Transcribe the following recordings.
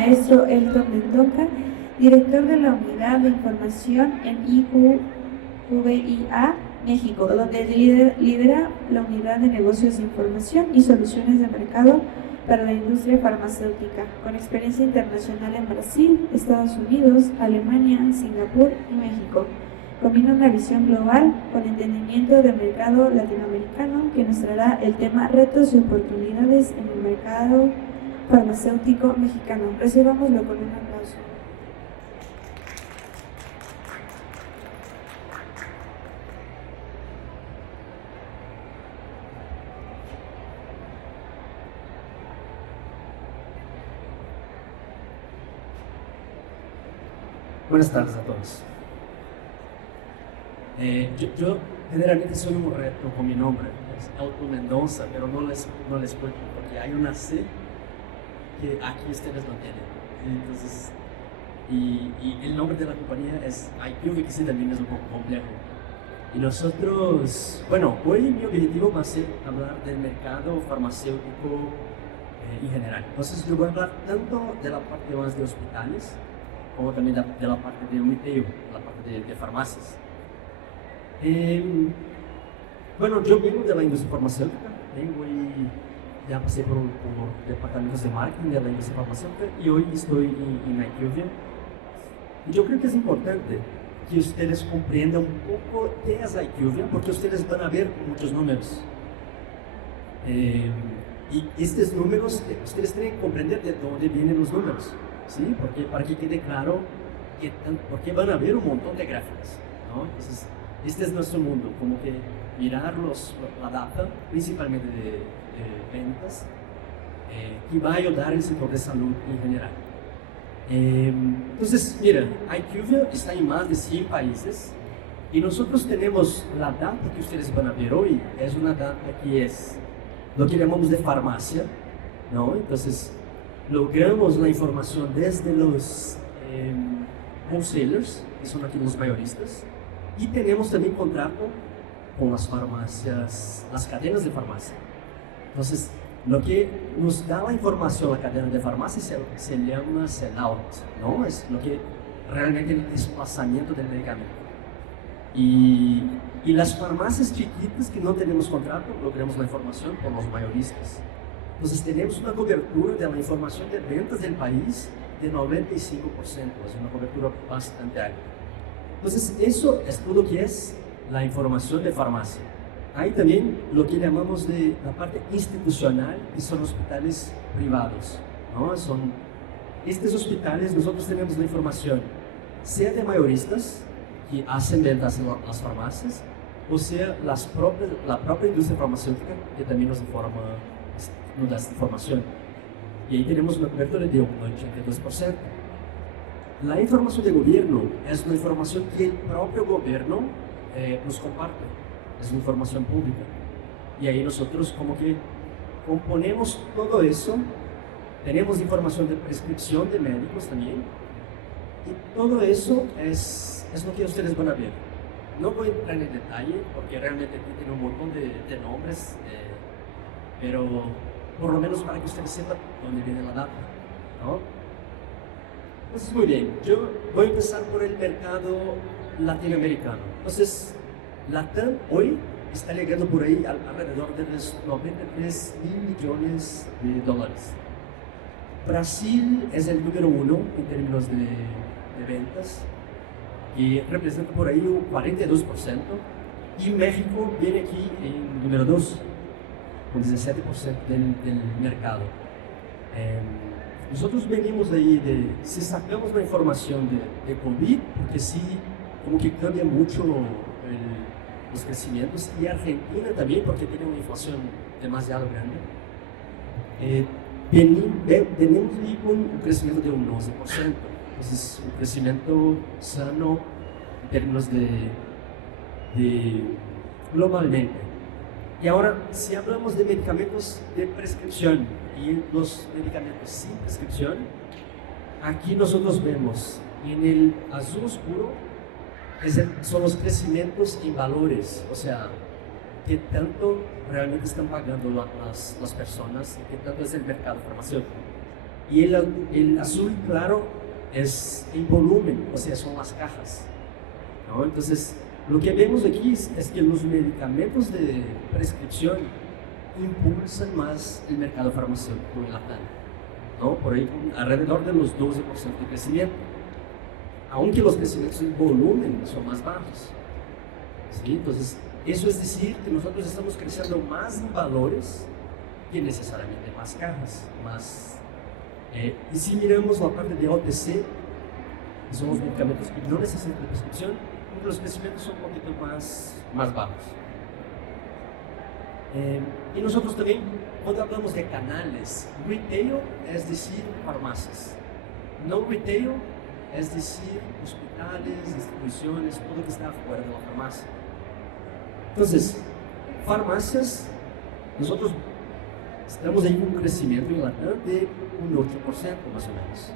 maestro Elton Mendoza, director de la Unidad de Información en IQVIA México, donde lidera la Unidad de Negocios de Información y Soluciones de Mercado para la industria farmacéutica, con experiencia internacional en Brasil, Estados Unidos, Alemania, Singapur y México. Combina una visión global con entendimiento del mercado latinoamericano que nos traerá el tema retos y oportunidades en el mercado farmacéutico mexicano. Recibámoslo con un aplauso. Buenas tardes a todos. Yo generalmente suelo un reto con mi nombre, es Elton Mendoza, pero no les cuento porque hay una C que aquí ustedes no tienen. Entonces, y el nombre de la compañía es IQVIA, que sí también es un poco complejo. Y nosotros, bueno, hoy mi objetivo va a ser hablar del mercado farmacéutico en general. Entonces yo voy a hablar tanto de la parte más de hospitales, como también de la parte de retail, la parte de farmacias. Bueno, yo vengo de la industria farmacéutica, vengo y ya pasé por departamentos de marketing de la industria farmacéutica y hoy estoy en IQVIA. Y yo creo que es importante que ustedes comprendan un poco qué es IQVIA, porque ustedes van a ver muchos números. Y estos números, ustedes tienen que comprender de dónde vienen los números, ¿sí? Porque, para que quede claro, porque van a ver un montón de gráficas, ¿no? Entonces, este es nuestro mundo, como que mirar la data, principalmente de ventas, que va a ayudar al sector de salud en general. Entonces, mira, IQVIA está en más de 100 países y nosotros tenemos la data que ustedes van a ver hoy, es una data que es lo que llamamos de farmacia, ¿no? Entonces, logramos la información desde los wholesalers, que son aquí los mayoristas, y tenemos también contrato con las farmacias, las cadenas de farmacia. Entonces, lo que nos da la información a la cadena de farmacia se llama sell-out, ¿no? Es lo que realmente el desplazamiento del medicamento. Y las farmacias chiquitas que no tenemos contrato, logramos la información con los mayoristas. Entonces, tenemos una cobertura de la información de ventas del país de 95%, es una cobertura bastante alta. Entonces, eso es todo lo que es la información de farmacia. Hay también lo que llamamos de la parte institucional, que son hospitales privados, ¿no? Estos hospitales, nosotros tenemos la información, sea de mayoristas, que hacen ventas en las farmacias, o sea, la propia industria farmacéutica, que también nos da esta información. Y ahí tenemos una cobertura de un 82%. La información de gobierno es una información que el propio gobierno nos comparte, es una información pública. Y ahí nosotros como que componemos todo eso, tenemos información de prescripción de médicos también, y todo eso es lo que ustedes van a ver. No voy a entrar en detalle porque realmente aquí tiene un montón de nombres, pero por lo menos para que ustedes sepan dónde viene la data, ¿no? Entonces, muy bien, yo voy a empezar por el mercado latinoamericano. Entonces, LATAM hoy está llegando por ahí alrededor de los 93 mil millones de dólares. Brasil es el número 1 en términos de ventas y representa por ahí un 42%, y México viene aquí en número 2 con 17% del mercado. Nosotros venimos ahí si sacamos la información de COVID, porque sí, como que cambia mucho los crecimientos, y Argentina también, porque tiene una inflación demasiado grande. Venimos ahí con un crecimiento de un 11%, entonces un crecimiento sano en términos de globalmente. Y ahora, si hablamos de medicamentos de prescripción y los medicamentos sin prescripción, aquí nosotros vemos en el azul oscuro son los crecimientos en valores, o sea, qué tanto realmente están pagando las personas y qué tanto es el mercado farmacéutico. Y el azul claro es en volumen, o sea, son las cajas, ¿no? Entonces, lo que vemos aquí es que los medicamentos de prescripción impulsan más el mercado farmacéutico en Latam, ¿no? Por ahí alrededor de los 12% de crecimiento, aunque los crecimientos en volumen son más bajos, ¿sí? Entonces, eso es decir que nosotros estamos creciendo más en valores que necesariamente más cajas, más... y si miramos la parte de OTC, que son los medicamentos que no necesitan de prescripción, los crecimientos son un poquito más bajos. Y nosotros también, cuando hablamos de canales, retail es decir farmacias, no retail es decir hospitales, instituciones, todo lo que está fuera de la farmacia. Entonces, farmacias, nosotros estamos en un crecimiento en Latam de un 8% más o menos.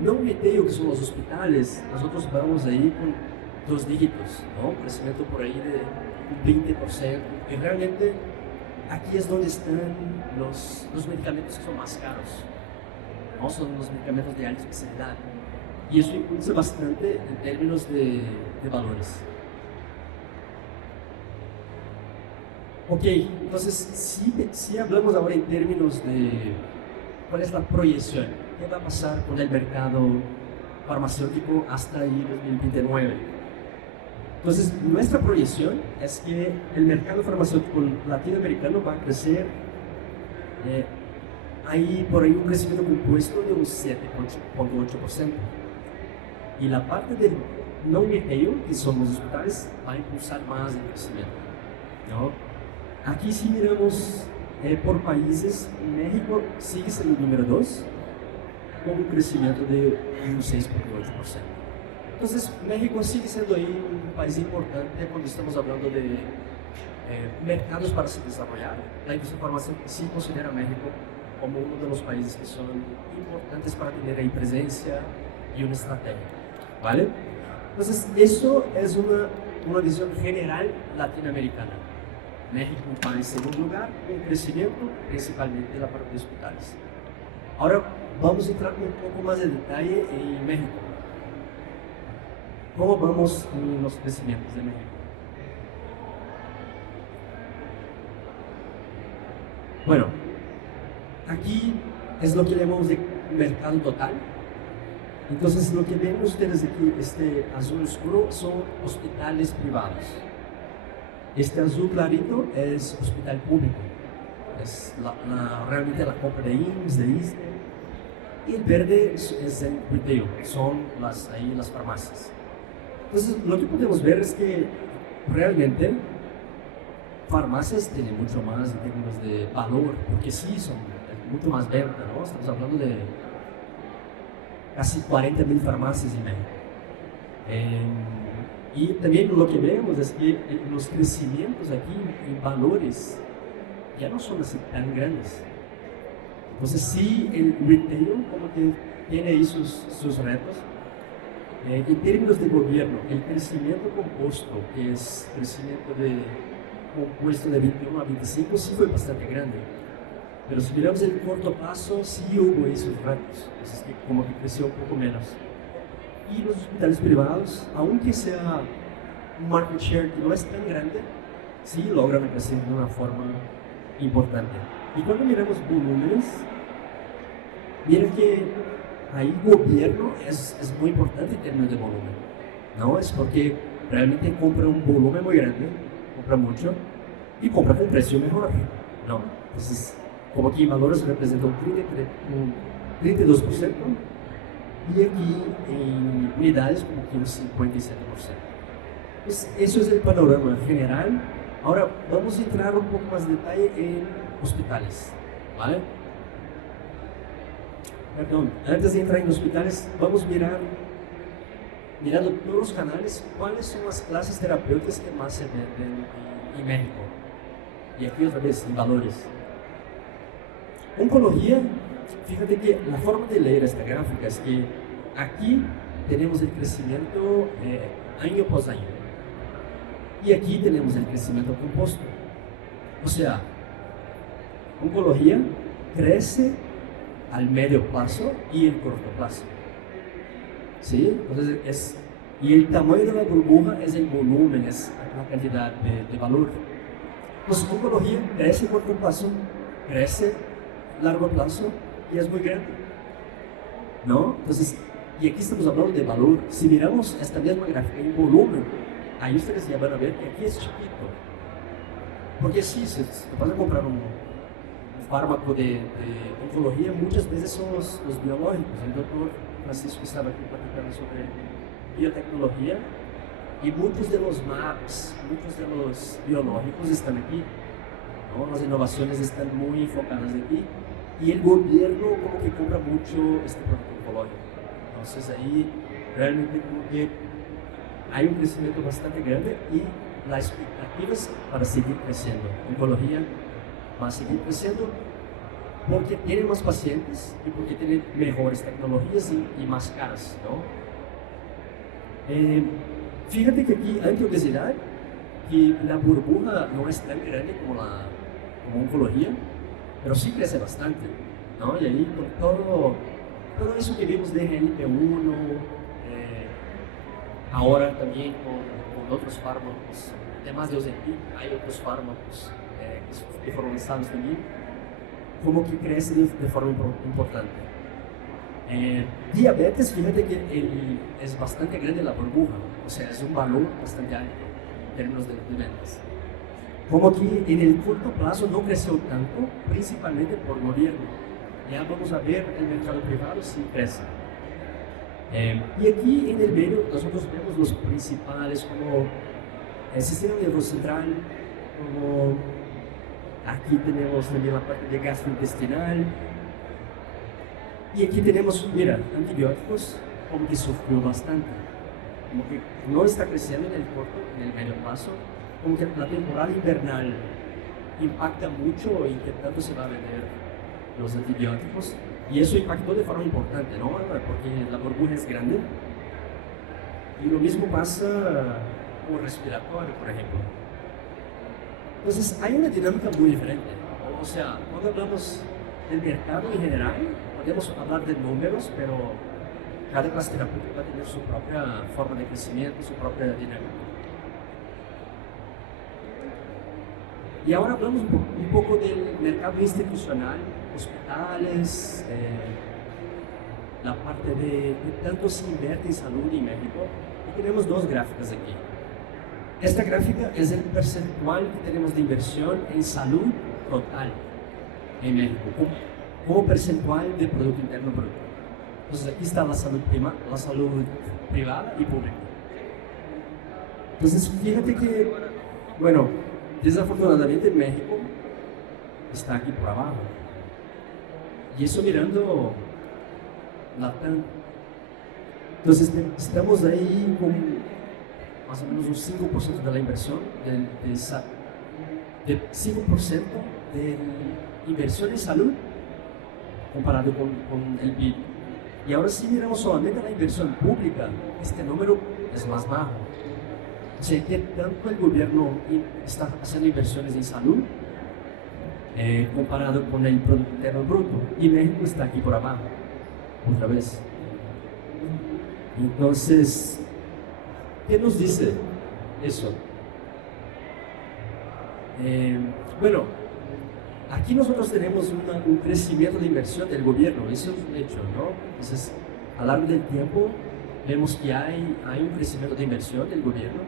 No retail, que son los hospitales, nosotros vamos ahí con 2 dígitos, ¿no? Un crecimiento por ahí de un 20%. Y realmente aquí es donde están los medicamentos que son más caros, ¿no? Son los medicamentos de alta especialidad. Y eso impulsa bastante en términos de valores. Ok, entonces si hablamos ahora en términos de cuál es la proyección, qué va a pasar con el mercado farmacéutico hasta ahí 2029. Entonces, nuestra proyección es que el mercado farmacéutico latinoamericano va a crecer por ahí un crecimiento compuesto de un 7,8%. Y la parte del no retail, que son los hospitales, va a impulsar más el crecimiento, ¿no? Aquí si miramos por países, México sigue siendo el número 2, con un crecimiento de un 6,8%. Entonces, México sigue siendo ahí un país importante cuando estamos hablando de mercados para se desarrollar. La industria farmacéutica sí considera a México como uno de los países que son importantes para tener ahí presencia y una estrategia, ¿vale? Entonces, eso es una visión general latinoamericana. México un país en segundo lugar, con crecimiento principalmente en la parte de hospitales. Ahora vamos a entrar un poco más de detalle en México. ¿Cómo vamos en los crecimientos de México? Bueno, aquí es lo que llamamos de mercado total. Entonces, lo que ven ustedes aquí, este azul oscuro, son hospitales privados. Este azul clarito es hospital público, es realmente la compra de IMSS, de ISSSTE, y el verde es el retail, son las farmacias. Entonces, lo que podemos ver es que realmente farmacias tienen mucho más en términos de valor, porque sí, son mucho más venta, ¿no? Estamos hablando de casi 40,000 farmacias en México. Y también lo que vemos es que los crecimientos aquí en valores ya no son así tan grandes. Entonces sí, el retail como que tiene ahí sus retos. En términos de gobierno, el crecimiento compuesto, que es crecimiento compuesto de 21 a 25, sí fue bastante grande. Pero si miramos el corto plazo, sí hubo esos retos. Entonces que como que creció un poco menos. Y los hospitales privados, aunque sea un market share que no es tan grande, sí logran crecer de una forma importante. Y cuando miramos volúmenes, miren que ahí gobierno es muy importante en términos de volumen, ¿no? Es porque realmente compra un volumen muy grande, compra mucho y compra con precio mejor, ¿no? Entonces, como aquí en valores representa un 32%, y aquí en unidades como que un 57%. Pues eso es el panorama general. Ahora vamos a entrar un poco más de detalle en hospitales, ¿vale? Perdón, antes de entrar en hospitales, vamos mirando todos los canales, cuáles son las clases terapéuticas que más se venden en México. Y aquí otra vez, en valores. Oncología, fíjate que la forma de leer esta gráfica es que aquí tenemos el crecimiento año por año. Y aquí tenemos el crecimiento compuesto. O sea, oncología crece al medio plazo y el corto plazo. ¿Sí? Entonces, y el tamaño de la burbuja es el volumen, es la cantidad de valor. Entonces, oncología crece a corto plazo, crece a largo plazo y es muy grande, ¿no? Entonces, y aquí estamos hablando de valor. Si miramos esta misma gráfica en volumen, ahí ustedes ya van a ver que aquí es chiquito. Porque sí, si vas a comprar un fármaco de oncología, muchas veces son los biológicos. El doctor Francisco estaba aquí platicando sobre biotecnología y muchos de los MAPs, muchos de los biológicos están aquí, ¿no? Las innovaciones están muy enfocadas aquí y el gobierno como que compra mucho este producto oncológico. Entonces ahí realmente como que hay un crecimiento bastante grande y las expectativas para seguir creciendo. Oncología va a seguir creciendo porque tienen más pacientes y porque tienen mejores tecnologías y más caras, ¿no? Fíjate que aquí hay obesidad y la burbuja no es tan grande como oncología, pero sí crece bastante, ¿no? Y ahí con todo eso que vimos de GLP-1, ahora también con otros fármacos, además de Ozempic, hay otros fármacos que fueron lanzados también, como que crece de forma importante. Diabetes, fíjate que es bastante grande la burbuja, o sea, es un valor bastante alto en términos de ventas. Como que en el corto plazo no creció tanto, principalmente por gobierno. Ya vamos a ver el mercado privado si crece. Y aquí en el medio nosotros vemos los principales como el sistema nervioso central, como aquí tenemos también la parte de gastrointestinal. Y aquí tenemos, mira, antibióticos, como que sufrió bastante, como que no está creciendo en el corto, en el medio plazo, como que la temporada invernal impacta mucho en qué tanto se va a vender los antibióticos, y eso impactó de forma importante, ¿no? Porque la burbuja es grande, y lo mismo pasa con el respiratorio, por ejemplo. Entonces, hay una dinámica muy diferente, o sea, cuando hablamos del mercado en general, podemos hablar de números, pero cada clase terapéutica va a tener su propia forma de crecimiento, su propia dinámica. Y ahora hablamos un poco del mercado institucional, hospitales, la parte de tanto se invierte en salud en México. Y tenemos dos gráficas aquí. Esta gráfica es el percentual que tenemos de inversión en salud total en México, como percentual de Producto Interno Bruto. Entonces aquí está la salud privada y pública. Entonces fíjate que, bueno, desafortunadamente México está aquí por abajo. Y eso mirando Latam. Entonces estamos ahí con más o menos un 5% de la inversión, de 5% de inversión en salud comparado con el PIB. Y ahora si miramos solamente la inversión pública, este número es más bajo. O sea, que tanto el gobierno está haciendo inversiones en salud comparado con el Producto Interno Bruto, y México está aquí por abajo, otra vez. Entonces, ¿qué nos dice eso? Bueno, aquí nosotros tenemos un crecimiento de inversión del gobierno, eso es un hecho, ¿no? Entonces, a lo largo del tiempo, vemos que hay un crecimiento de inversión del gobierno.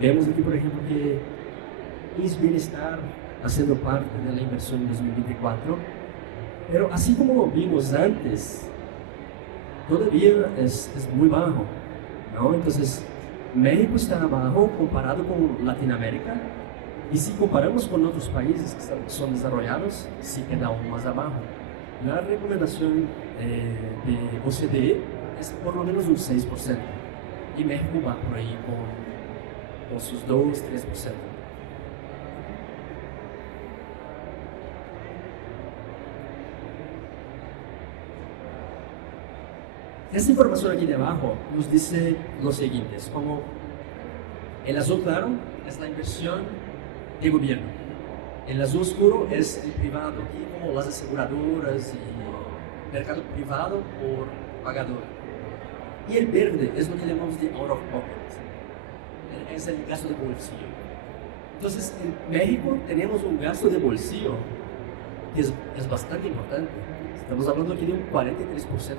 Vemos aquí, por ejemplo, que es bienestar haciendo parte de la inversión en 2024, pero así como vimos antes, todavía es muy bajo, ¿no? Entonces, México está abajo comparado con Latinoamérica, y si comparamos con otros países que son desarrollados, sí queda aún más abajo. La recomendación de OCDE es por lo menos un 6%, y México va por ahí con sus 2-3%. Esta información aquí de abajo nos dice lo siguiente, es como el azul claro es la inversión de gobierno, El azul oscuro es el privado, aquí como las aseguradoras y mercado privado por pagador. Y el verde es lo que llamamos de out of pocket, es el gasto de bolsillo. Entonces, en México tenemos un gasto de bolsillo que es bastante importante. Estamos hablando aquí de un 43%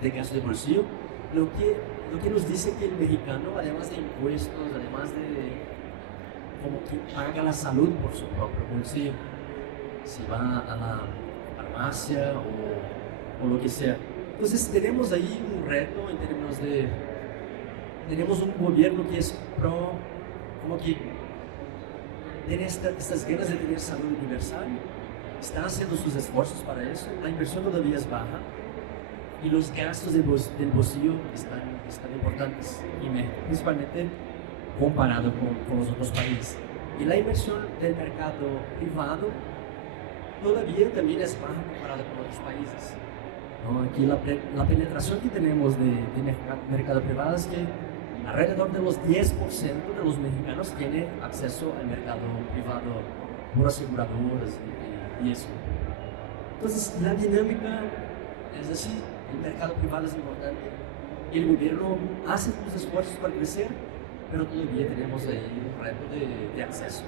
de gasto de bolsillo, lo que nos dice que el mexicano, además de impuestos, además de como que paga la salud por su propio bolsillo, si va a la farmacia o lo que sea. Entonces tenemos ahí un reto en términos de, tenemos un gobierno que es pro, como que tiene estas ganas de tener salud universal, está haciendo sus esfuerzos para eso, la inversión todavía es baja y los gastos del bolsillo están importantes en México, principalmente comparado con los otros países. Y la inversión del mercado privado todavía también es baja comparada con otros países, ¿no? Aquí la penetración que tenemos de mercado privado es que alrededor de los 10% de los mexicanos tiene acceso al mercado privado por aseguradoras y eso. Entonces, la dinámica es así, el mercado privado es importante, el gobierno hace sus esfuerzos para crecer, pero todavía tenemos ahí un reto de acceso.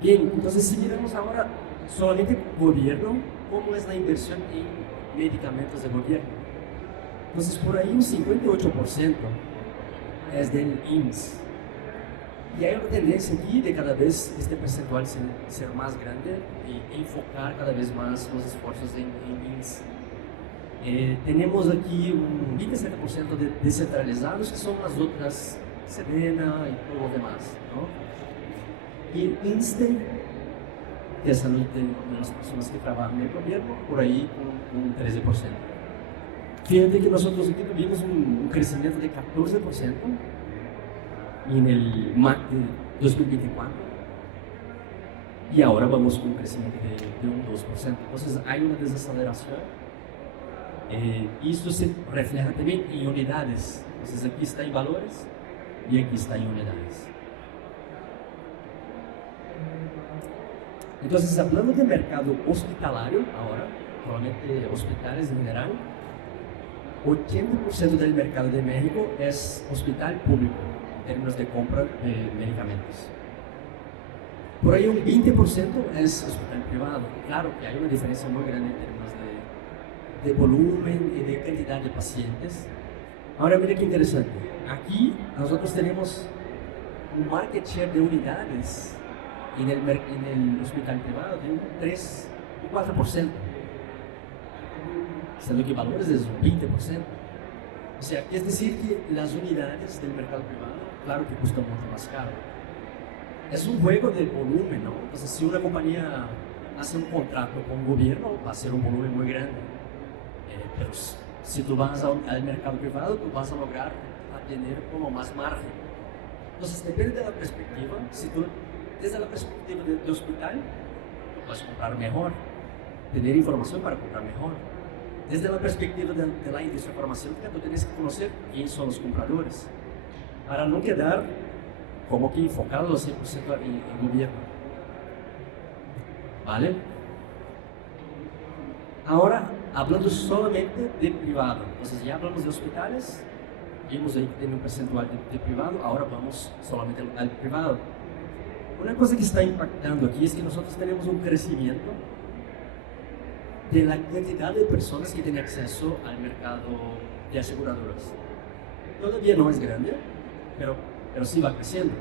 Bien, entonces si miramos ahora solamente gobierno, ¿cómo es la inversión en medicamentos de gobierno? Entonces por ahí un 58% es del IMSS. Y hay una tendencia aquí de cada vez este percentual ser más grande y enfocar cada vez más los esfuerzos en IMSS. Tenemos aquí un 27% de descentralizados, que son las otras, Sedena y todo lo demás, ¿no? Y el INSTE, que es salud de las personas que trabajan en el gobierno, por ahí un 13%. Fíjate que nosotros aquí tuvimos un crecimiento de 14% en el MAC de 2024 y ahora vamos con un crecimiento de un 2%. Entonces hay una desaceleración. Y esto se refleja también en unidades. Entonces aquí está en valores y aquí está en unidades. Entonces, hablando de mercado hospitalario ahora, probablemente hospitales en general, 80% del mercado de México es hospital público en términos de compra de medicamentos. Por ahí un 20% es hospital privado. Claro que hay una diferencia muy grande en términos de volumen y de cantidad de pacientes. Ahora mira qué interesante, aquí nosotros tenemos un market share de unidades en el hospital privado de un 3, un 4%, siendo que valores es un 20%. O sea, es decir que las unidades del mercado privado, claro que cuestan mucho más caro. Es un juego de volumen, ¿no? Entonces si una compañía hace un contrato con un gobierno, va a ser un volumen muy grande. Pero si tú vas al mercado privado, tú vas a lograr tener como más margen. Entonces, depende de la perspectiva. Si tú, desde la perspectiva de hospital, tú puedes comprar mejor, tener información para comprar mejor. Desde la perspectiva de la industria farmacéutica, tú tienes que conocer quiénes son los compradores, para no quedar como que enfocado al 100% en gobierno. ¿Vale? Ahora, hablando solamente de privado, entonces ya hablamos de hospitales, vimos ahí que tiene un percentual de privado, ahora vamos solamente al privado. Una cosa que está impactando aquí es que nosotros tenemos un crecimiento de la cantidad de personas que tienen acceso al mercado de aseguradoras. Todavía no es grande, pero sí va creciendo.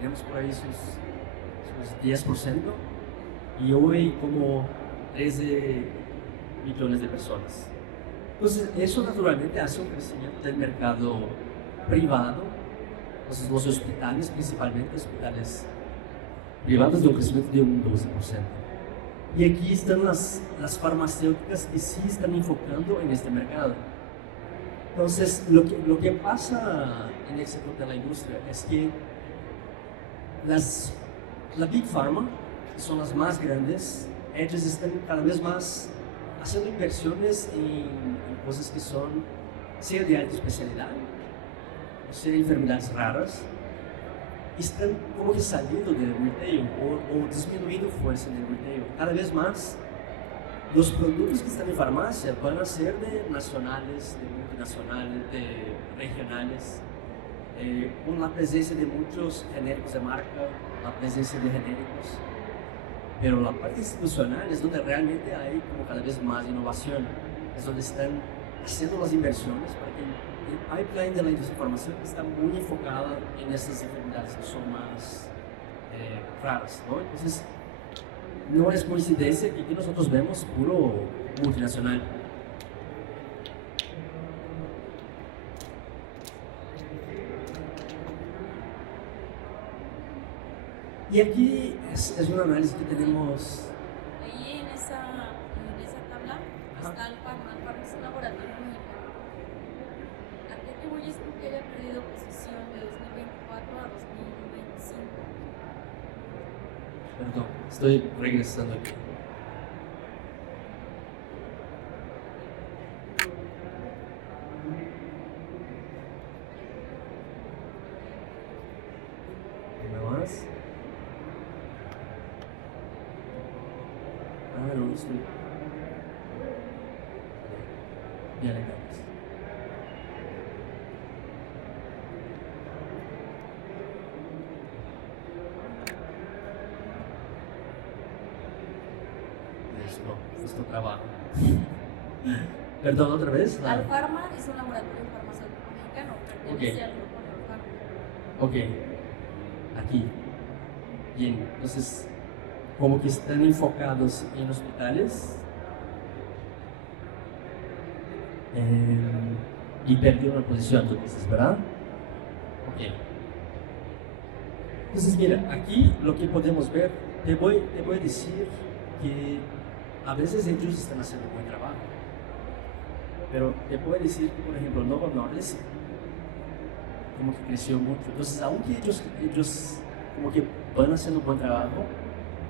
Tenemos por ahí sus 10% y hoy como 13 millones de personas. Entonces, eso naturalmente hace un crecimiento del mercado privado. Entonces, los hospitales, principalmente hospitales privados, de un crecimiento de un 12%. Y aquí están las farmacéuticas que sí están enfocando en este mercado. Entonces, lo que pasa en el sector de la industria es que la Big Pharma, que son las más grandes, ellas están cada vez más haciendo inversiones en cosas que son, sea de alta especialidad, o sea, enfermedades raras, están como que saliendo del retail o disminuyendo fuerza en el retail. Cada vez más los productos que están en farmacia van a ser de nacionales, de multinacionales, de regionales, con la presencia de muchos genéricos de marca, la presencia de genéricos. Pero la parte institucional es donde realmente hay como cada vez más innovación, es donde están haciendo las inversiones para que el pipeline de la industria farmacéutica está muy enfocada en estas enfermedades que son más raras, ¿no? Entonces, no es coincidencia que aquí nosotros vemos puro multinacional. Y aquí es un análisis que tenemos. Ahí en esa tabla está el Alfarma. Alfarma es un laboratorio mexicano. ¿A qué atribuyes tú que haya perdido posición de 2024 a 2025? Perdón, estoy regresando aquí. ¿Una más? Ah, no estoy. Ya le cambias. Esto trabajo. Perdón, otra vez. Alfarma es un laboratorio farmacéutico mexicano, pertenece al grupo Alfarma. Ok, aquí. Bien, entonces, como que están enfocados en hospitales y perdieron la posición, tú dices, ¿verdad? Ok. Entonces, mira, aquí lo que podemos ver, te voy a decir que a veces ellos están haciendo un buen trabajo, pero te puedo decir que, por ejemplo, Novo Nordisk como que creció mucho. Entonces, aunque ellos como que van haciendo un buen trabajo,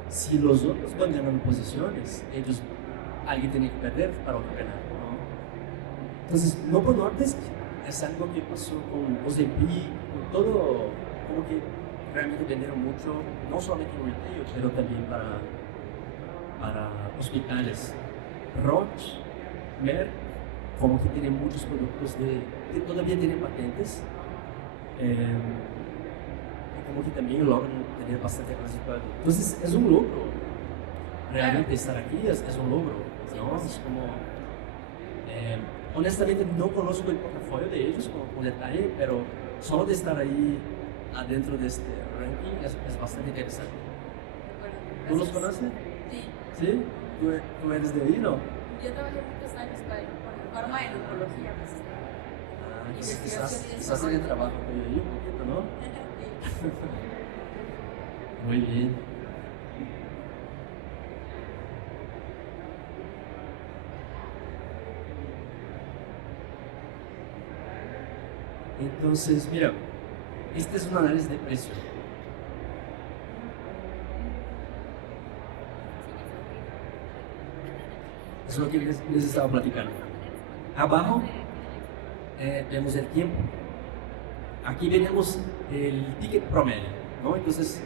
si los otros van ganando posiciones, alguien tiene que perder para otro ganar, ¿no? Entonces, Novo Nordisk es algo que pasó con Ozempic, con todo, como que realmente vendieron mucho, no solamente en retail, pero también para hospitales. Roche, Merck, como que tienen muchos productos que todavía tienen patentes, como que también logran tener bastante resultado. Entonces es un logro, realmente estar aquí es un logro, ¿no? Es como, honestamente no conozco el portafolio de ellos con detalle, pero solo de estar ahí adentro de este ranking es bastante interesante. ¿Tú los conoces? Sí. ¿Sí? ¿Tú eres de ahí, no? Yo trabajé muchos años para Alfarma en oncología, pues. Quizás en el trabajo que yo ahí un poquito, ¿no? Muy bien. Entonces, mira, este es un análisis de precio. Eso es lo que les estaba platicando. Abajo vemos el tiempo. Aquí vemos el ticket promedio, ¿no? Entonces,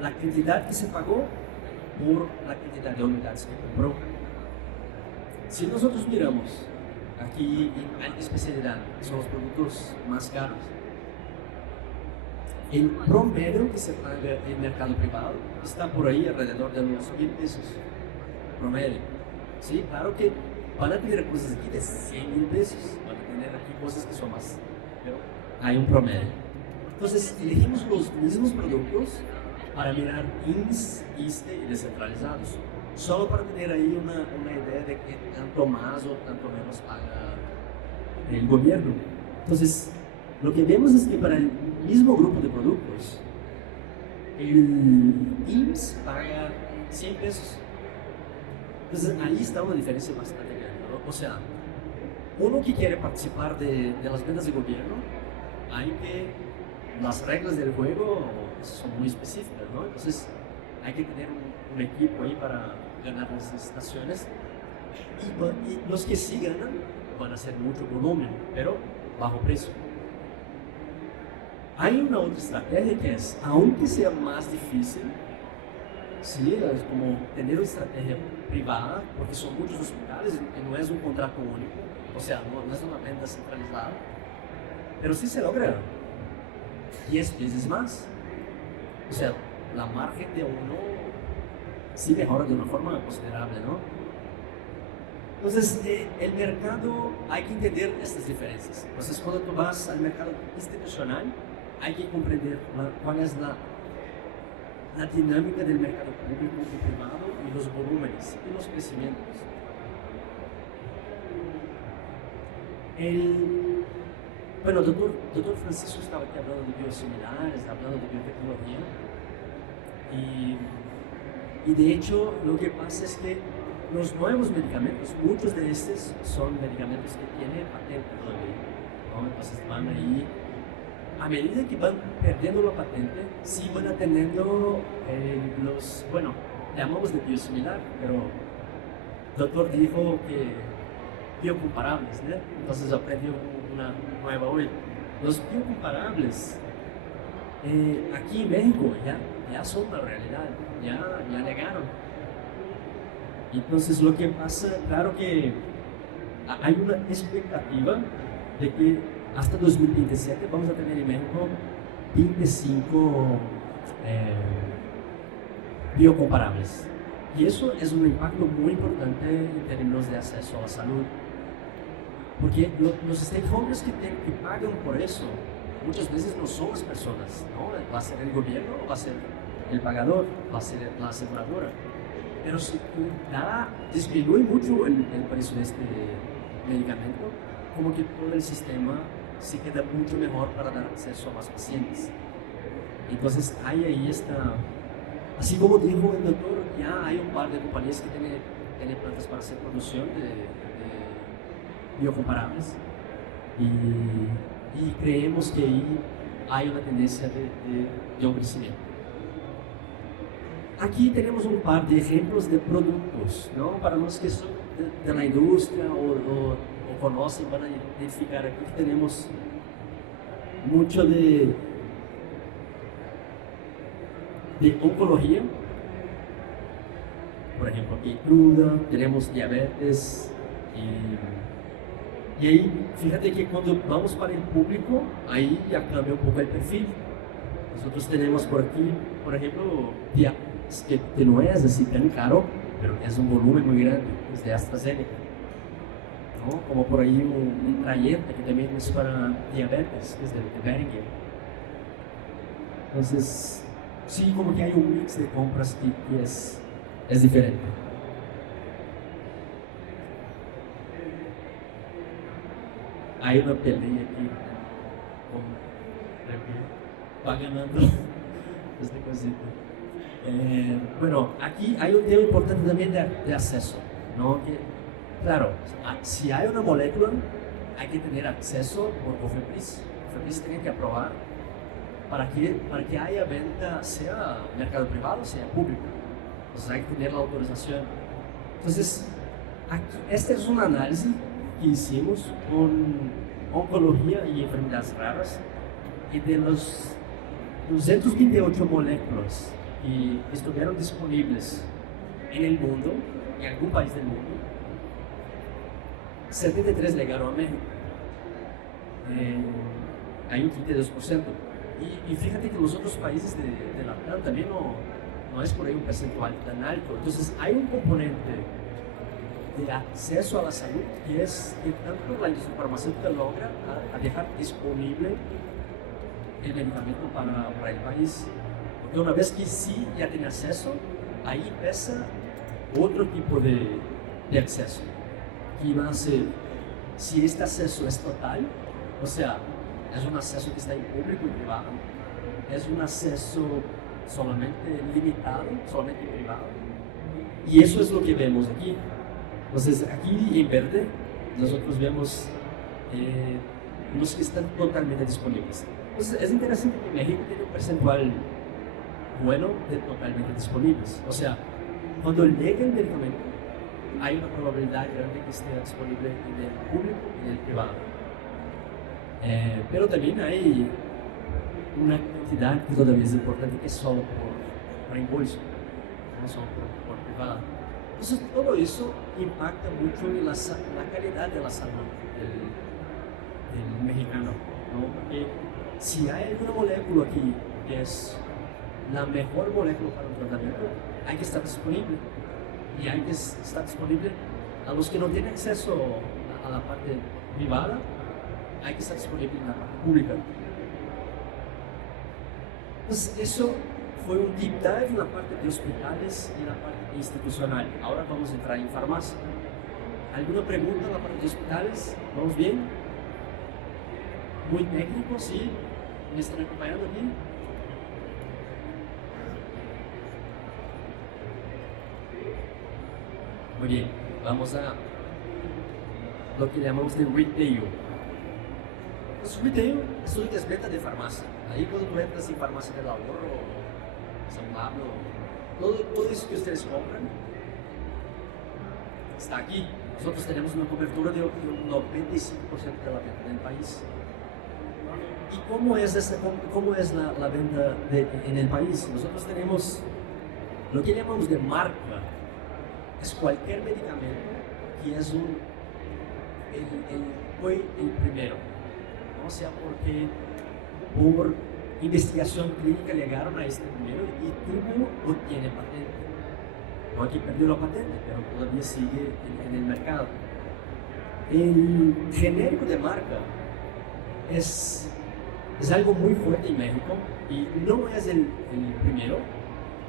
la cantidad que se pagó por la cantidad de unidades que compró. Si nosotros miramos aquí en alta especialidad, que son los productos más caros, el promedio que se paga en el mercado privado está por ahí alrededor de los 1,000 pesos promedio. Sí, claro que van a tener cosas aquí de 100,000 pesos, van a tener aquí cosas que son más, pero hay un promedio. Entonces, elegimos los mismos productos para mirar IMSS, ISSSTE y descentralizados, solo para tener ahí una idea de que tanto más o tanto menos paga el gobierno. Entonces, lo que vemos es que para el mismo grupo de productos, el IMSS paga 100 pesos. Entonces, ahí está una diferencia bastante grande, ¿no? O sea, uno que quiere participar de las ventas de gobierno, hay que, las reglas del juego son muy específicas, ¿no? Entonces, hay que tener un equipo ahí para ganar las licitaciones y los que sí ganan van a hacer mucho volumen, pero bajo precio. Hay una otra estrategia que es, aunque sea más difícil, sí, es como tener una estrategia privada, porque son muchos hospitales y no es un contrato único, o sea, no es una venta centralizada, pero sí se logra 10 veces más. O sea, la margen de uno sí mejora de una forma considerable, ¿no? Entonces, el mercado, hay que entender estas diferencias. Entonces, cuando tú vas al mercado institucional, hay que comprender cuál es la dinámica del mercado público y privado y los volúmenes y los crecimientos. Bueno, doctor Francisco estaba aquí hablando de biosimilares, hablando de biotecnología, y de hecho lo que pasa es que los nuevos medicamentos, muchos de estos son medicamentos que tienen patente todavía, ¿no? Entonces van ahí, a medida que van perdiendo la patente, sí van atendiendo bueno, llamamos de biosimilar, pero el doctor dijo que biocomparables, ¿no? Entonces aprendí una nueva hoy. Los biocomparables, aquí en México ya son una realidad, ya llegaron. Entonces lo que pasa, claro que hay una expectativa de que hasta 2027 vamos a tener en México 25 biocomparables. Y eso es un impacto muy importante en términos de acceso a la salud. Porque los stakeholders que pagan por eso muchas veces no son las personas, ¿no? Va a ser el gobierno, va a ser el pagador, va a ser la aseguradora. Pero si disminuye mucho el precio de este medicamento, como que todo el sistema se queda mucho mejor para dar acceso a más pacientes. Entonces hay ahí así como dijo el doctor, ya hay un par de compañías que tienen plantas para hacer producción de biocomparables y creemos que ahí hay una tendencia de un crecimiento. Aquí tenemos un par de ejemplos de productos, ¿no? Para los que son de la industria o conocen, van a identificar aquí que tenemos mucho de oncología. Por ejemplo, aquí cruda, tenemos diabetes y ahí, fíjate que cuando vamos para el público, ahí ya cambia un poco el perfil. Nosotros tenemos por aquí, por ejemplo, diabetes, que no es así tan caro, pero es un volumen muy grande, es de AstraZeneca, ¿no? Como por ahí un trayente que también es para diabetes, que es de Boehringer. Entonces, sí, como que hay un mix de compras que es diferente. Hay una pelea aquí va ganando esta cosita. Bueno, aquí hay un tema importante también de acceso, ¿no? Que, claro, si hay una molécula, hay que tener acceso por COFEPRIS. COFEPRIS tiene que aprobar para que haya venta, sea mercado privado, sea público. Entonces hay que tener la autorización. Entonces, aquí, este es un análisis que hicimos con oncología y enfermedades raras, y de los 228 moléculas que estuvieron disponibles en el mundo, en algún país del mundo, 73 llegaron a México. Hay un 22%. Y fíjate que los otros países de la TAM también no es por ahí un percentual tan alto. Entonces hay un componente de acceso a la salud que es que tanto la industria farmacéutica logra a dejar disponible el medicamento para el país. Porque una vez que sí ya tiene acceso, ahí empieza otro tipo de acceso. Que va a ser, si este acceso es total, o sea, es un acceso que está en público y privado, es un acceso solamente limitado, solamente privado, y eso es lo que vemos aquí. Entonces, aquí en verde, nosotros vemos los que están totalmente disponibles. Entonces, es interesante que México tiene un percentual bueno de totalmente disponibles. O sea, cuando llega el medicamento, hay una probabilidad grande que esté disponible en el público y en el privado. Pero también hay una cantidad que todavía es importante, que es solo por reembolso, no solo por privada. Entonces, todo eso impacta mucho en la calidad de la salud del mexicano, ¿no? Porque si hay alguna molécula aquí que es la mejor molécula para un tratamiento, hay que estar disponible. Y hay que estar disponible a los que no tienen acceso a la parte privada, hay que estar disponible en la parte pública. Entonces, eso fue un deep dive en la parte de hospitales y en la parte institucional. Ahora vamos a entrar en farmacia. ¿Alguna pregunta en la parte de hospitales? ¿Vamos bien? Muy técnico, ¿sí? ¿Me están acompañando aquí? Muy bien, vamos a lo que llamamos de retail. Pues retail es lo que es venta de farmacia. Ahí cuando tú entras en farmacia del ahorro, São Pablo, todo eso que ustedes compran está aquí. Nosotros tenemos una cobertura de un 95% de la venta del país. ¿Y cómo es la venta en el país? Nosotros tenemos lo que llamamos de marca. Es cualquier medicamento que es fue el primero, ¿no? O sea, porque por investigación clínica llegaron a este primero y tuvo o tiene patente. No aquí perdió la patente, pero todavía sigue en el mercado. El genérico de marca es algo muy fuerte en México y no es el primero,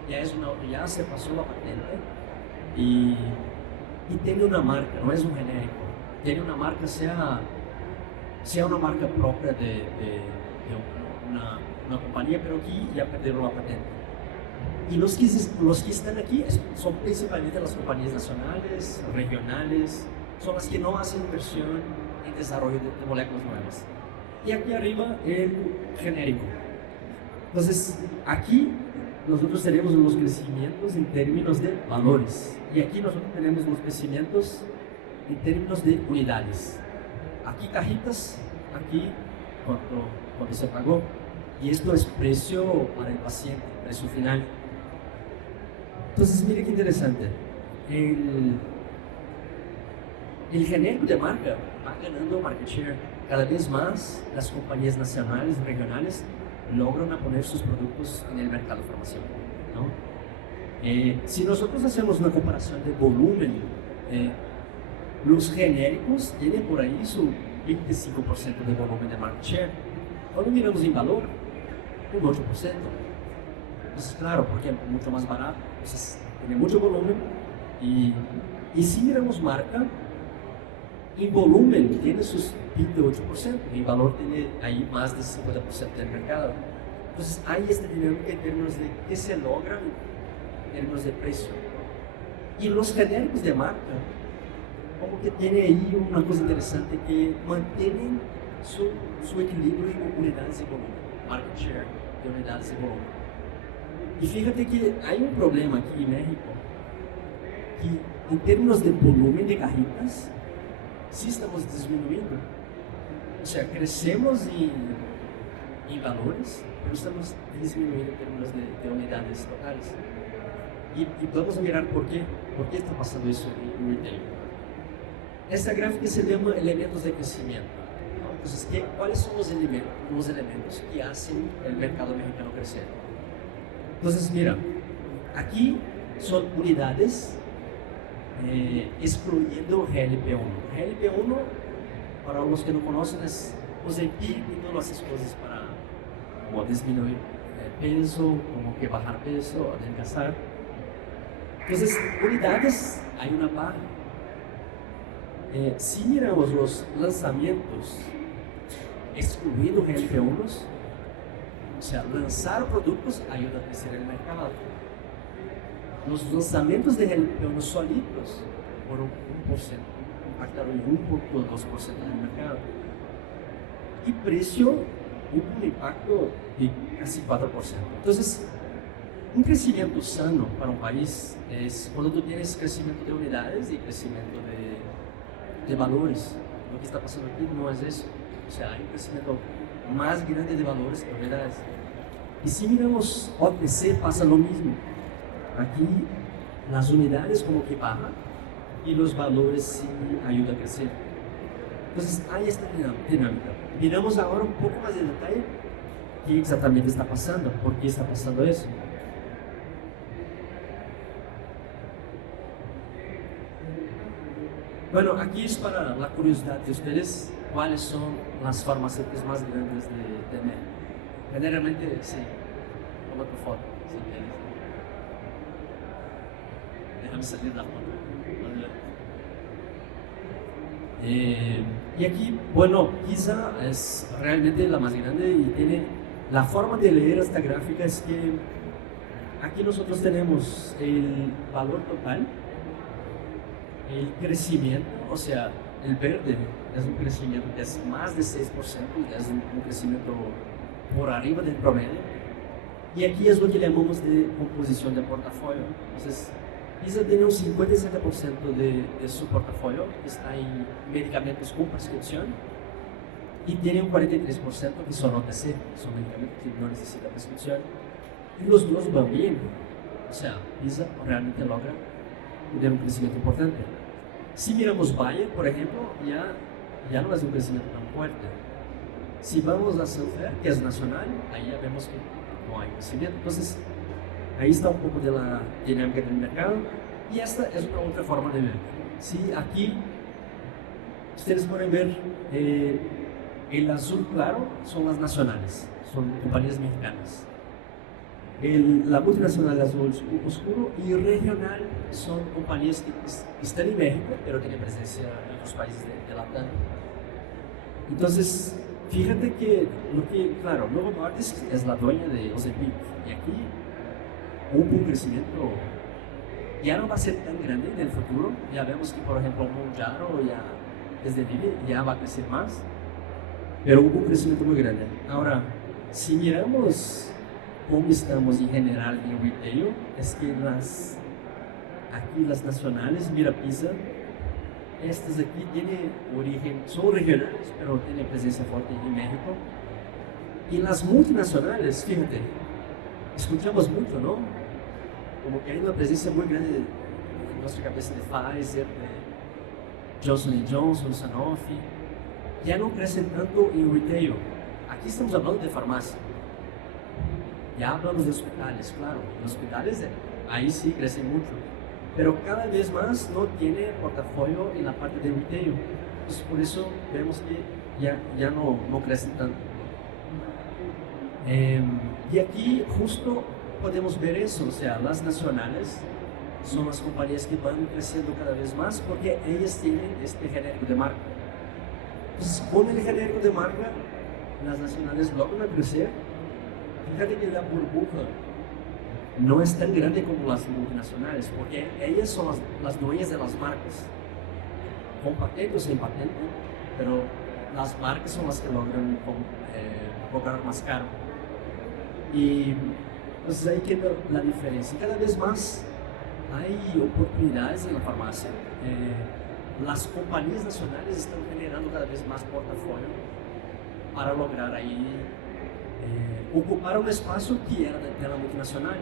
ya se pasó la patente. Y tiene una marca, no es un genérico, tiene una marca, sea una marca propia de una compañía, pero aquí ya perdieron la patente. Y los que están aquí son principalmente las compañías nacionales, regionales, son las que no hacen inversión en desarrollo de moléculas nuevas. Y aquí arriba el genérico. Entonces, aquí nosotros tenemos los crecimientos en términos de valores y aquí nosotros tenemos los crecimientos en términos de unidades. Aquí cajitas, aquí cuánto se pagó, y esto es precio para el paciente, precio final. Entonces, mire qué interesante, el genérico de marca va ganando market share. Cada vez más las compañías nacionales y regionales logran poner sus productos en el mercado farmacéutico, ¿no? Si nosotros hacemos una comparación de volumen, los genéricos tienen por ahí su 25% de volumen de market share. Cuando miramos en valor, un 8%. Entonces, claro, porque es mucho más barato, entonces tiene mucho volumen. Y si miramos marca, en volumen tiene sus 28%, en valor tiene ahí más de 50% del mercado. Entonces hay esta dinámica en términos de qué se logra en términos de precio. Y los genéricos de marca, como que tiene ahí una cosa interesante, que mantienen su equilibrio en unidades de volumen, market share de unidades de volumen. Y fíjate que hay un problema aquí en México, que en términos de volumen de cajitas, sí estamos disminuyendo. O sea, crecemos en valores, pero estamos disminuyendo en términos de unidades totales. Y vamos a mirar por qué está pasando eso en retail. Esta gráfica se llama elementos de crecimiento, ¿no? Entonces, ¿cuáles son los elementos que hacen el mercado mexicano crecer? Entonces, mira, aquí son unidades excluyendo GLP-1. GLP-1, para los que no conocen, es Ozempic y todas esas cosas para como disminuir peso, como que bajar peso, adelgazar. Entonces, unidades, hay una barra. Si miramos los lanzamientos excluyendo GLP-1s, o sea, lanzar productos ayuda a crecer el mercado. Los lanzamientos de GLP-1 solitos fueron 1%, impactaron en 1.2% del mercado. Y precio, hubo un impacto de casi 4%. Entonces, un crecimiento sano para un país es cuando tú tienes crecimiento de unidades y crecimiento de valores. Lo que está pasando aquí no es eso. O sea, hay un crecimiento más grande de valores que unidades. Y si miramos OTC pasa lo mismo. Aquí las unidades como que bajan y los valores sí ayudan a crecer. Entonces hay esta dinámica. Miramos ahora un poco más de detalle qué exactamente está pasando, por qué está pasando eso. Bueno, aquí es para la curiosidad de ustedes, cuáles son las farmacéuticas más grandes de México. Generalmente, sí, toma tu foto, si quieres. Déjame salir la foto. Y aquí, bueno, quizá es realmente la más grande y tiene la forma de leer esta gráfica es que aquí nosotros tenemos el valor total, el crecimiento, o sea, el verde es un crecimiento que es más de 6%, es un crecimiento por arriba del promedio. Y aquí es lo que llamamos de composición de portafolio. Entonces, ISA tiene un 57% de su portafolio que está en medicamentos con prescripción y tiene un 43% que son OTC, son medicamentos que no necesitan prescripción. Y los dos van bien. O sea, ISA realmente logra tener un crecimiento importante. Si miramos Bayer, por ejemplo, ya no es un crecimiento tan fuerte. Si vamos a Sanfer, que es nacional, ahí ya vemos que no hay crecimiento. Entonces, ahí está un poco de la dinámica del mercado y esta es una otra forma de ver. Sí, aquí ustedes pueden ver el azul claro son las nacionales, son compañías mexicanas. La multinacional azul oscuro y regional son compañías que están en México pero tienen presencia en otros países de Latam. Entonces, fíjate que claro, Novo Nordisk es la dueña de Ozempic y aquí hubo un crecimiento, ya no va a ser tan grande en el futuro, ya vemos que por ejemplo Mounjaro ya desde Lille ya va a crecer más, pero hubo un crecimiento muy grande. Ahora, si miramos cómo estamos en general en retail, es que aquí las nacionales, mira PISA, estas aquí tienen origen, son regionales, pero tienen presencia fuerte en México. Y las multinacionales, fíjate, escuchamos mucho, ¿no? Como que hay una presencia muy grande en nuestra cabeza de Pfizer, de Johnson & Johnson, Sanofi. Ya no crecen tanto en retail. Aquí estamos hablando de farmacia. Ya hablamos de hospitales, claro. En hospitales ahí sí crecen mucho. Pero cada vez más no tiene portafolio en la parte de retail. Entonces por eso vemos que ya no crecen tanto. Y aquí justo podemos ver eso, o sea, las nacionales son las compañías que van creciendo cada vez más porque ellas tienen este genérico de marca. Entonces, con el genérico de marca, las nacionales logran crecer. Fíjate que la burbuja no es tan grande como las multinacionales, porque ellas son las dueñas de las marcas, con patente o sin patente, pero las marcas son las que logran cobrar más caro. Y entonces ahí queda la diferencia. Cada vez más hay oportunidades en la farmacia. Las compañías nacionales están generando cada vez más portafolio para lograr ahí ocupar un espacio que era de la multinacional.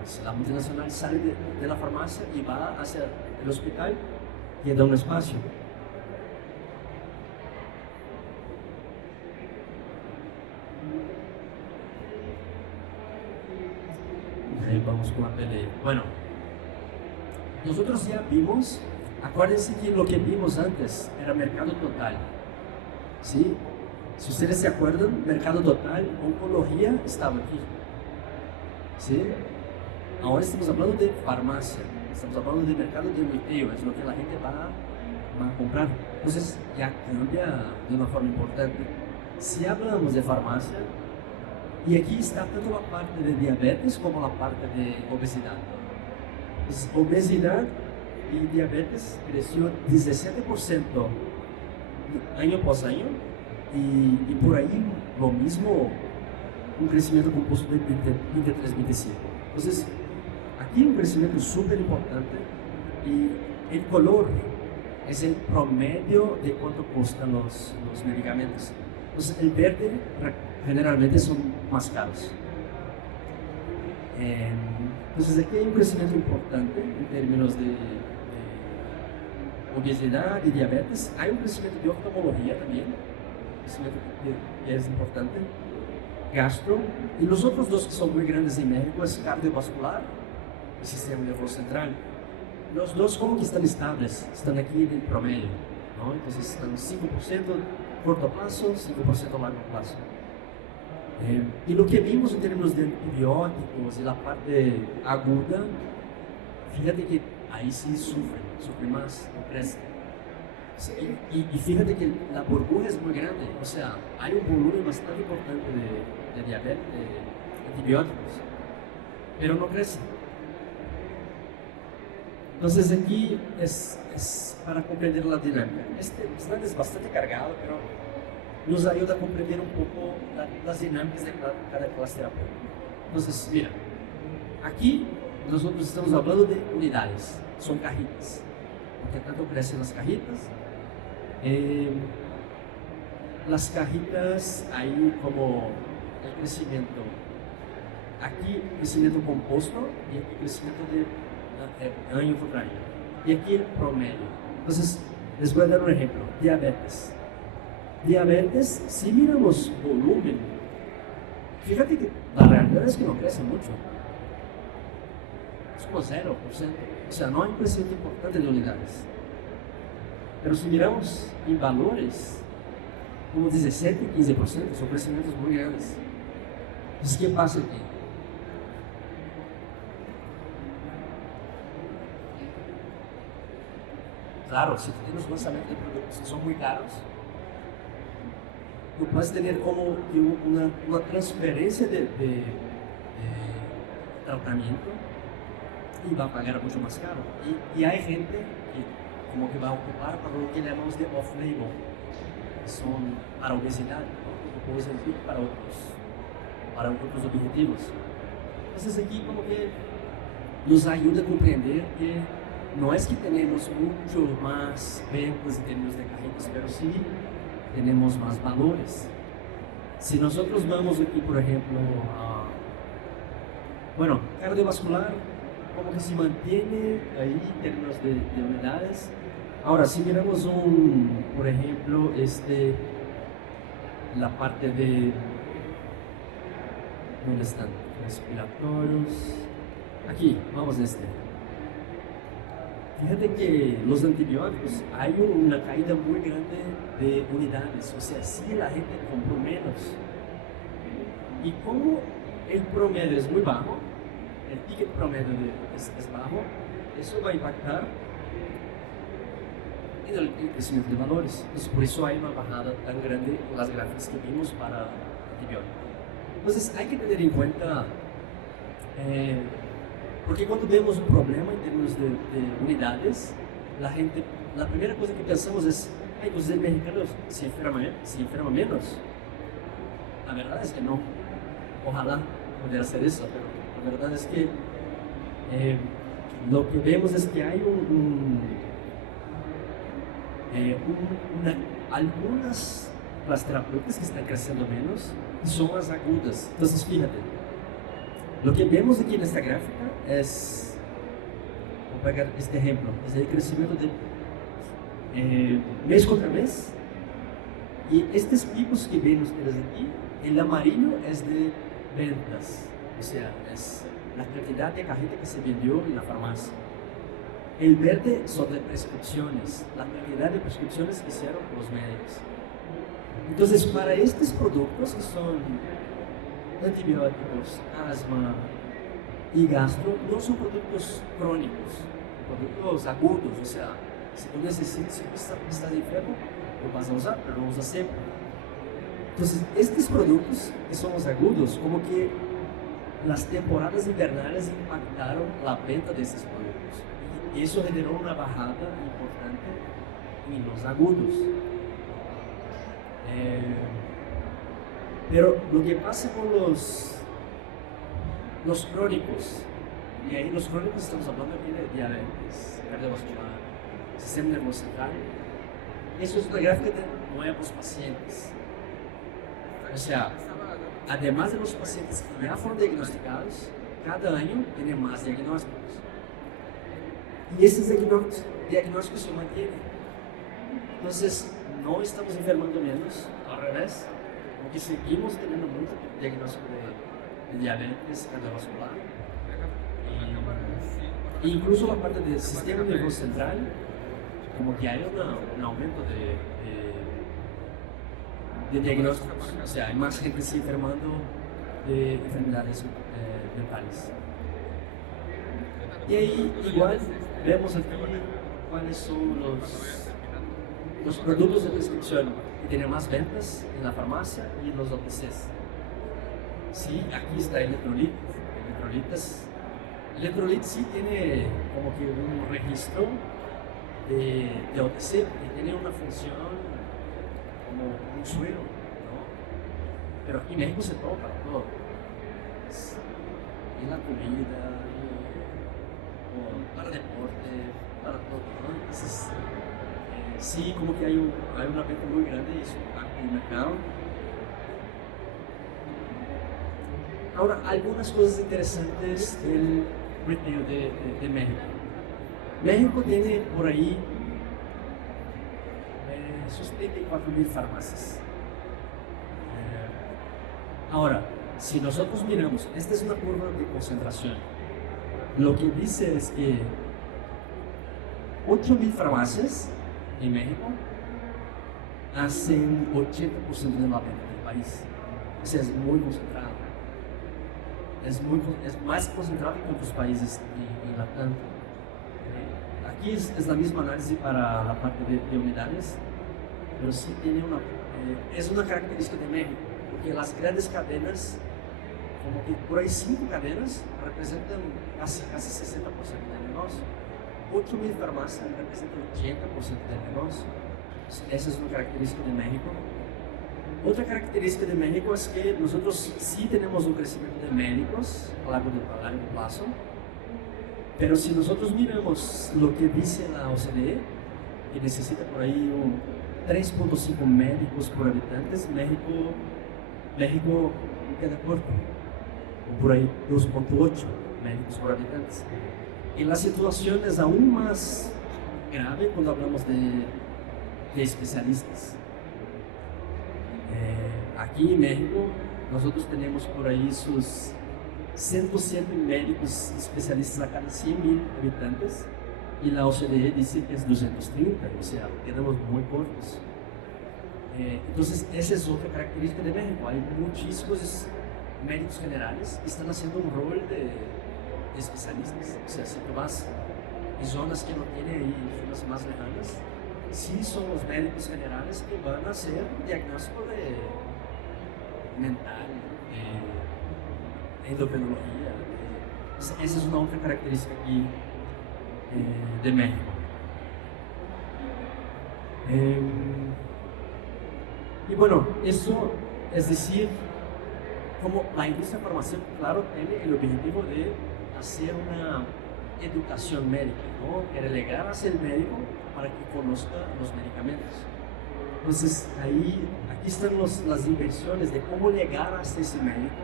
Pues la multinacional sale de la farmacia y va hacia el hospital y da un espacio. Ahí vamos con la pelea. Bueno, nosotros ya vimos, acuérdense que lo que vimos antes era mercado total, ¿sí? Si ustedes se acuerdan, mercado total, oncología estaba aquí, ¿sí? Ahora estamos hablando de farmacia, estamos hablando de mercado de retail, es lo que la gente va a comprar. Entonces ya cambia de una forma importante. Si hablamos de farmacia, y aquí está tanto la parte de diabetes como la parte de obesidad. Entonces, obesidad y diabetes creció 17% año por año y por ahí lo mismo, un crecimiento compuesto de 23-25%. Entonces, aquí un crecimiento súper importante y el color es el promedio de cuánto cuestan los medicamentos. Entonces, el verde generalmente son más caros. Entonces, aquí hay un crecimiento importante en términos de obesidad y diabetes. Hay un crecimiento de oftalmología también, crecimiento que es importante, gastro, y los otros dos que son muy grandes en México es cardiovascular y sistema nervioso central. Los dos como que están estables, están aquí en el promedio, ¿no? Entonces están 5% corto plazo, 5% largo plazo. Y lo que vimos en términos de antibióticos y la parte aguda, fíjate que ahí sí sufre más, no crece. Y fíjate que la burbuja es muy grande, o sea, hay un volumen bastante importante de diabetes, de antibióticos, pero no crece. Entonces aquí es para comprender la dinámica. Este slide es bastante cargado, pero nos ayuda a comprender un poco las dinámicas de cada clase terapéutica. Entonces, mira, aquí nosotros estamos hablando de unidades, son cajitas, porque tanto crecen las cajitas. Las cajitas, ahí como el crecimiento, aquí crecimiento compuesto y aquí crecimiento de año por año, y aquí el promedio. Entonces, les voy a dar un ejemplo, diabetes. Diabetes, si miramos volumen, fíjate que la realidad es que no crece mucho. Es como 0%. O sea, no hay un crecimiento importante de unidades. Pero si miramos en valores, como 17 y 15%, son crecimientos muy grandes. Entonces, ¿qué pasa aquí? Claro, si tienes lanzamientos de productos que son muy caros, tú puedes tener como una transferencia de tratamiento y va a pagar mucho más caro. Y hay gente que como que va a ocupar para lo que llamamos de off-label, que son para obesidad, que puedes usar para otros objetivos. Entonces aquí como que nos ayuda a comprender que no es que tenemos mucho más ventas en términos de cajitas, pero sí tenemos más valores. Si nosotros vamos aquí, por ejemplo, bueno, cardiovascular, como que se mantiene ahí en términos de unidades. Ahora, si miramos por ejemplo, la parte de, ¿dónde están? Respiratorios. Aquí, vamos a Fíjate que los antibióticos, hay una caída muy grande de unidades, o sea, si la gente compró menos. Y como el promedio es muy bajo, el ticket promedio es bajo, eso va a impactar en el crecimiento de valores. Entonces, por eso hay una bajada tan grande en las gráficas que vimos para antibióticos. Entonces, hay que tener en cuenta porque cuando vemos un problema en términos de unidades, la primera cosa que pensamos es, entonces el mexicano se enferma menos. La verdad es que no. Ojalá pudiera hacer eso, pero la verdad es que lo que vemos es que hay algunas clases terapéuticas que están creciendo menos y son más agudas. Entonces, fíjate. Lo que vemos aquí en esta gráfica es, voy a pegar este ejemplo, es el crecimiento de mes contra mes, y estos picos que ven ustedes aquí, el amarillo es de ventas, o sea, es la cantidad de cajeta que se vendió en la farmacia. El verde son de prescripciones, la cantidad de prescripciones que hicieron los médicos. Entonces, para estos productos que son antibióticos, asma y gastro, no son productos crónicos, productos agudos, o sea, si tú necesitas, si estás enfermo, lo vas a usar, pero no usas siempre. Entonces, estos productos que son los agudos, como que las temporadas invernales impactaron la venta de estos productos. Y eso generó una bajada importante en los agudos. Pero lo que pasa con los crónicos, y ahí los crónicos estamos hablando aquí de diabetes, cardiovascular, sistema nervioso central, eso es una gráfica de nuevos pacientes. O sea, además de los pacientes que ya fueron diagnosticados, cada año tiene más diagnósticos. Y esos diagnósticos se mantienen. Entonces, no estamos enfermando menos, al revés, porque seguimos teniendo mucho diagnóstico de diabetes cardiovascular. E incluso la parte del sistema nervioso central, como que hay un aumento de diagnósticos. O sea, hay más gente se enfermando de enfermedades mentales. Y ahí igual vemos aquí cuáles son los productos de prescripción que tienen más ventas en la farmacia y los OTCs. Sí, aquí está el electrolit. El electrolit sí tiene como que un registro de OTC que tiene una función como un suero, ¿no? Pero aquí en México se toma para todo. Y la comida, para deporte, para todo, ¿no? Entonces, sí, como que hay una venta muy grande y eso impacta en el mercado. Ahora, algunas cosas interesantes del retail de México. México tiene por ahí sus 34,000 farmacias. Ahora, si nosotros miramos, esta es una curva de concentración. Lo que dice es que 8,000 farmacias en México hacen 80% de la venta del país. O sea, es muy concentrado. Es más concentrado que otros países en Latam. Aquí es la misma análisis para la parte de unidades, pero sí tiene es una característica de México, porque las grandes cadenas, como que por ahí 5 cadenas, representan casi 60% del negocio. 8,000 farmacias representan 80% del negocio. Esa es una característica de México. Otra característica de México es que nosotros sí tenemos un crecimiento de médicos a largo plazo, pero si nosotros miramos lo que dice la OCDE, que necesita por ahí 3.5 médicos por habitantes, México queda corto, o por ahí 2.8 médicos por habitantes. Y la situación es aún más grave cuando hablamos de especialistas. Aquí en México, nosotros tenemos por ahí sus 107 médicos especialistas a cada 100,000 habitantes y la OCDE dice que es 230, o sea, quedamos muy cortos. Entonces, esa es otra característica de México. Hay muchísimos médicos generales que están haciendo un rol de especialistas. O sea, si tú vas en zonas que no tienen ahí, zonas más lejanas, sí son los médicos generales que van a hacer diagnóstico de mental, endocrinología. Esa es una otra característica aquí de México. Y bueno, eso es decir, como la industria farmacéutica, claro, tiene el objetivo de hacer una educación médica, ¿no? Que relegar a ser médico para que conozca los medicamentos. Entonces, aquí están las inversiones de cómo llegar hasta ese médico,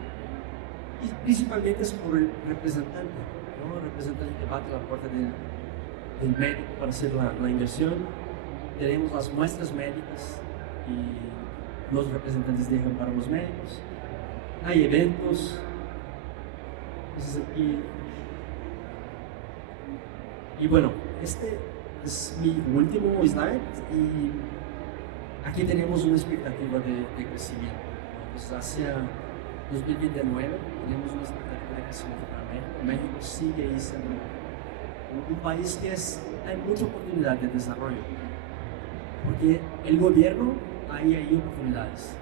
y principalmente es por el representante, ¿no? El representante que bate la puerta del médico para hacer la inversión. Tenemos las muestras médicas y los representantes dejan para los médicos. Hay eventos. Entonces aquí. Y bueno, este es mi último slide y aquí tenemos una expectativa de crecimiento. Entonces hacia 2029 tenemos una expectativa de crecimiento para México. México sigue ahí siendo un país que hay mucha oportunidad de desarrollo, porque el gobierno hay ahí oportunidades.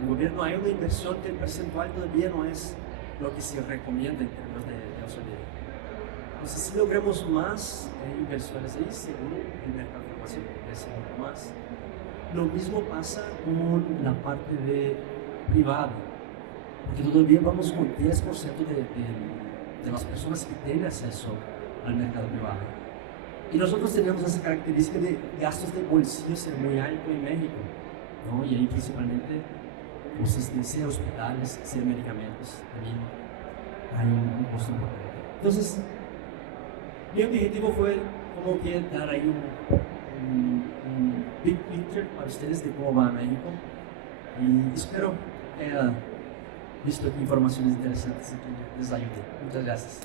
El gobierno hay una inversión que el percentual todavía no es lo que se recomienda en términos de OCDE. Entonces, si logramos más inversiones ahí, seguro el mercado farmacéutico crece mucho más. Lo mismo pasa con la parte privada, porque todavía vamos con 10% de las personas que tienen acceso al mercado privado. Y nosotros tenemos esa característica de gastos de bolsillo ser muy alto en México, ¿no? Y ahí principalmente cosas, sea hospitales, sea medicamentos, también hay un costo importante. Entonces, mi objetivo fue como que dar ahí un big picture para ustedes de cómo va México, y espero que haya visto aquí informaciones interesantes y que les ayude. Muchas gracias.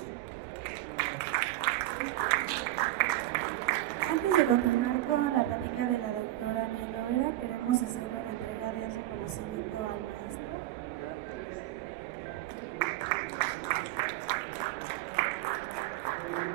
Antes de continuar con la plática de la doctora Miel Loera, queremos hacer una entrega de reconocimiento al maestro.